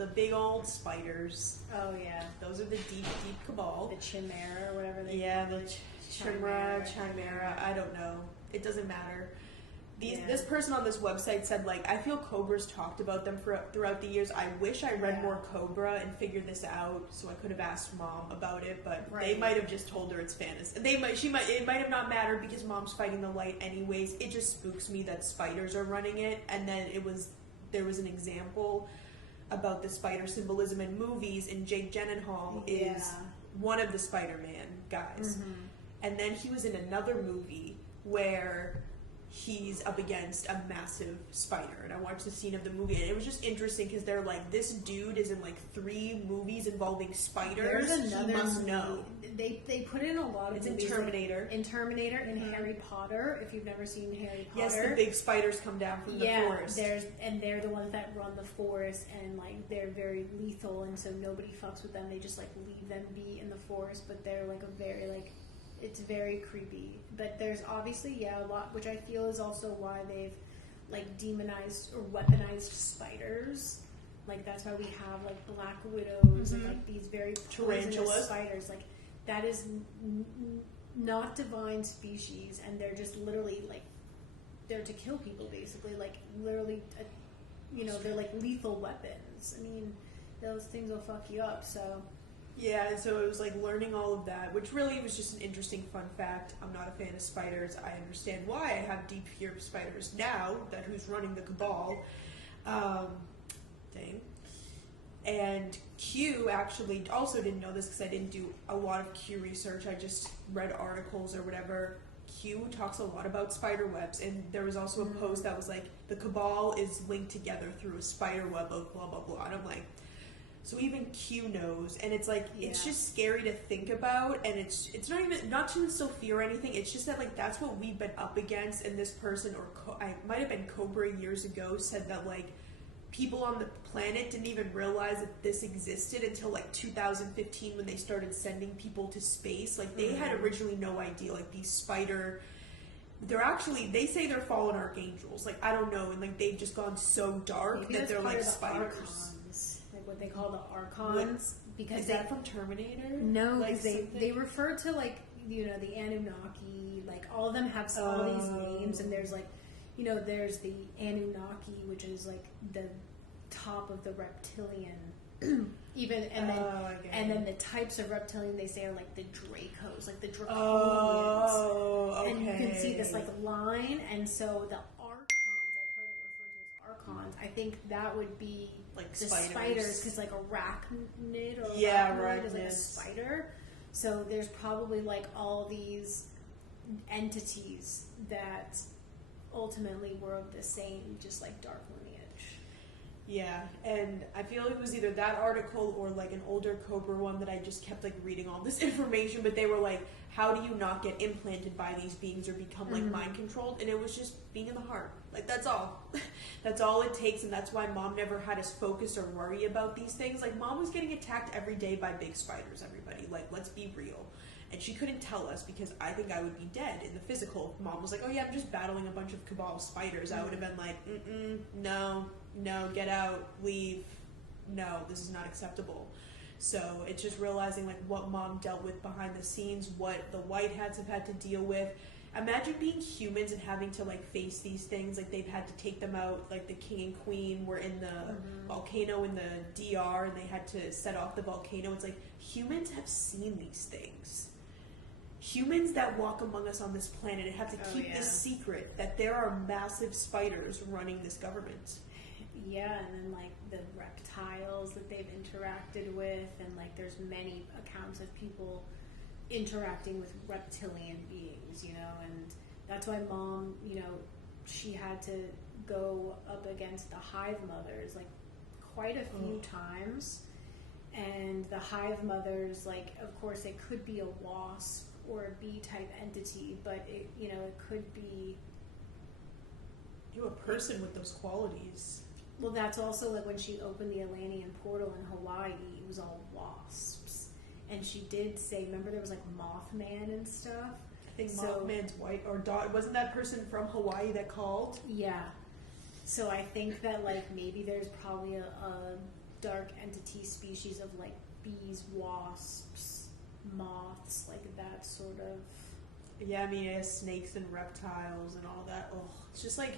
the big old spiders. Oh yeah, those are the deep cabal. The chimera or whatever they call it. Chimera. I don't know. It doesn't matter. This person on this website said, like, I feel Cobras talked about them throughout the years. I wish I read more Cobra and figured this out, so I could have asked Mom about it, but they might have just told her it's fantasy. It might have not mattered because Mom's fighting the light anyways. It just spooks me that spiders are running it, and then there was an example about the spider symbolism in movies, and Jake Gyllenhaal is one of the Spider-Man guys. Mm-hmm. And then he was in another movie where he's up against a massive spider, and I watched the scene of the movie, and it was just interesting because they're like, this dude is in like 3 movies involving spiders. There's another he must movie. know. They put in a lot of it's movies. In Terminator. Like, in Terminator and Harry Potter. If you've never seen Harry Potter, yes, the big spiders come down from the forest. They're the ones that run the forest, and like they're very lethal, and so nobody fucks with them. They just like leave them be in the forest, but they're like a very like. It's very creepy, but there's obviously a lot, which I feel is also why they've like demonized or weaponized spiders. Like that's why we have like black widows and like these very poisonous spiders. Like that is not divine species, and they're just literally like there to kill people, basically. Like literally, they're like lethal weapons. I mean, those things will fuck you up. So. Yeah, so it was like learning all of that, which really was just an interesting fun fact. I'm not a fan of spiders. I understand why I have deep fear of spiders now that who's running the cabal. And Q actually also didn't know this because I didn't do a lot of Q research. I just read articles or whatever. Q talks a lot about spider webs, and there was also a post that was like, the cabal is linked together through a spider web of blah, blah, blah. And I'm like, so even Q knows, and it's like it's just scary to think about, and it's not to instill fear or anything. It's just that like that's what we've been up against, and this person I might have been Cobra years ago said that like people on the planet didn't even realize that this existed until like 2015 when they started sending people to space. Like they had originally no idea like these spider. They say they're fallen archangels. Like I don't know, and like they've just gone so dark that they're like spiders. What they call the Archons, because is that from Terminator? No, like they refer to like the Anunnaki, like all of them have all these names, and there's like there's the Anunnaki, which is like the top of the reptilian, and then the types of reptilian they say are like the Dracos, like the Draconians, and you can see this like line, and so the Archons, I've heard it referred to as Archons. I think that would be like the spiders, because like arachnid or arachnid is like a spider. So there's probably like all these entities that ultimately were of the same, just like dark lineage. Yeah, and I feel it was either that article or like an older Cobra one that I just kept like reading all this information, but they were like, how do you not get implanted by these beings or become like mind controlled? And it was just being in the heart. Like that's all. That's all it takes, and that's why Mom never had us focus or worry about these things. Like Mom was getting attacked every day by big spiders, everybody. Like, let's be real. And she couldn't tell us because I think I would be dead in the physical. Mom was like, oh yeah, I'm just battling a bunch of cabal spiders. I would have been like, no, get out, leave. No, this is not acceptable. So it's just realizing like what Mom dealt with behind the scenes, what the white hats have had to deal with. Imagine being humans and having to like face these things. Like they've had to take them out. Like the king and queen were in the volcano in the DR, and they had to set off the volcano. It's like humans have seen these things. Humans that walk among us on this planet and have to keep this secret that there are massive spiders running this government. Yeah, and then like the reptiles that they've interacted with, and like there's many accounts of people interacting with reptilian beings, and that's why Mom, she had to go up against the hive mothers like quite a few times, and the hive mothers, like of course it could be a wasp or a bee type entity, but it could be a person with those qualities. Well, that's also like when she opened the Atlantean portal in Hawaii, it was all wasps. And she did say, remember there was like Mothman and stuff? I think Mothman's white, or wasn't that person from Hawaii that called? Yeah. So I think that like maybe there's probably a dark entity species of like bees, wasps, moths, like that sort of. Yeah, I mean, it has snakes and reptiles and all that. Oh, it's just like